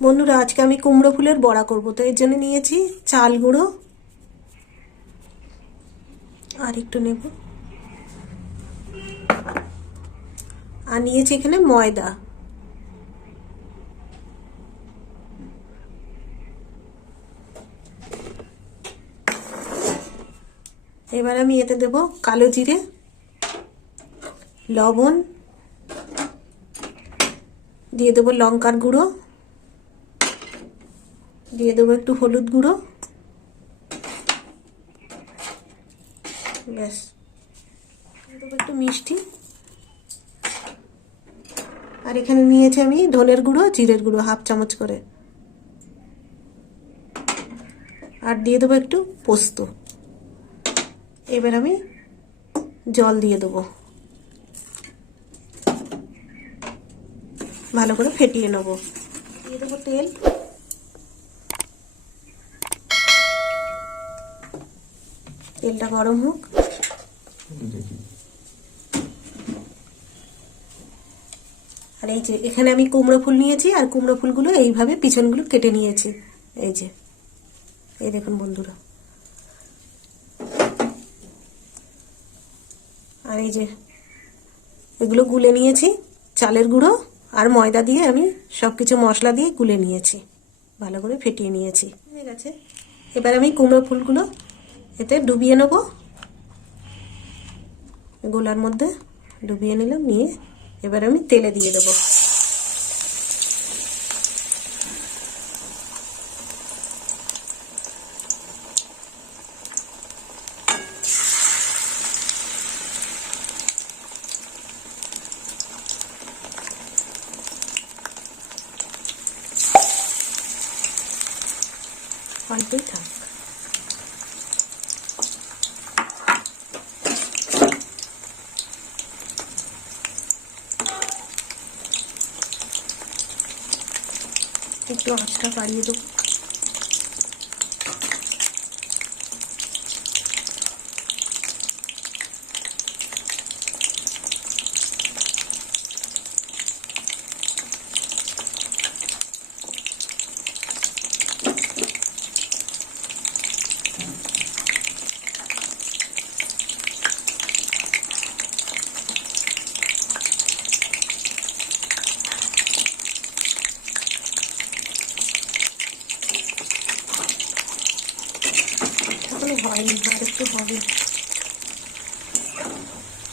বন্ধুরা, আজকে আমি কুমড়ো ফুলের বড়া করব, তো এর জন্য নিয়েছি চাল গুঁড়ো আর একটু নেব, আর নিয়েছি এখানে ময়দা। এবার আমি এতে দেব কালো জিরে, লবণ, দিয়ে দেবো লঙ্কার গুঁড়ো, দিয়ে দেবো একটু হলুদ গুঁড়ো, ব্যাস, দিয়ে দেবো একটু মিষ্টি। আর এখানে নিয়েছি আমি ধনের গুঁড়ো, জিরের গুঁড়ো 1/2 চামচ করে, আর দিয়ে দেবো একটু পোস্ত। এবার আমি জল দিয়ে দেবো, ভালো করে ফেটিয়ে নেব। দিয়ে দেবো তেল, তেলটা গরম হোক। আর এই যে এখানে আমি কুমড়ো ফুল নিয়েছি, আর কুমড়ো ফুলগুলো এইভাবে পিছনগুলো কেটে নিয়েছি। এই যে, এই দেখুন বন্ধুরা। আর এই যে এগুলো গুলে নিয়েছি, চালের গুঁড়ো আর ময়দা দিয়ে আমি সবকিছু মশলা দিয়ে গুলে নিয়েছি, ভালো করে ফেটিয়ে নিয়েছি। ঠিক আছে, এবার আমি কুমড়ো ফুলগুলো এতে ডুবিয়ে নেব, গোলার মধ্যে ডুবিয়ে নিলাম, নিয়ে এবার আমি তেলে দিয়ে দেবো। অল্পই থাক। একটু আঁচটা বাড়িয়ে দেবো। হয়নি, আর একটু হবে।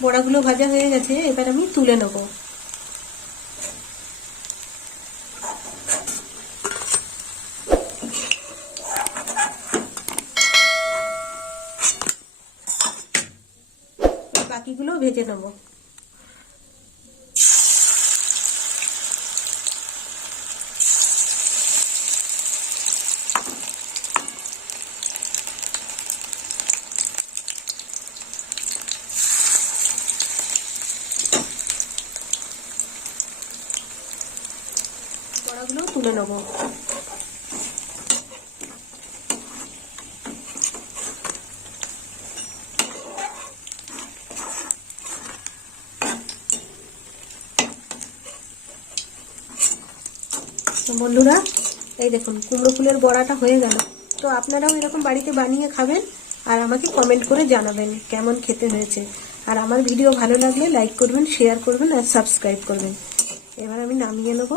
বড়াগুলো ভাজা হয়ে গেছে, এবার আমি তুলে নেব। বাকিগুলো ভেজে নেব। বড়াগুলো তুলে নেব। বন্ধুরা, এই দেখুন কুমড়ো ফুলের বড়াটা হয়ে গেল। তো আপনারাও এরকম বাড়িতে বানিয়ে খাবেন, আর আমাকে কমেন্ট করে জানাবেন কেমন খেতে হয়েছে। আর আমার ভিডিও ভালো লাগলে লাইক করবেন, শেয়ার করবেন আর সাবস্ক্রাইব করবেন। এবার আমি নামিয়ে নেব।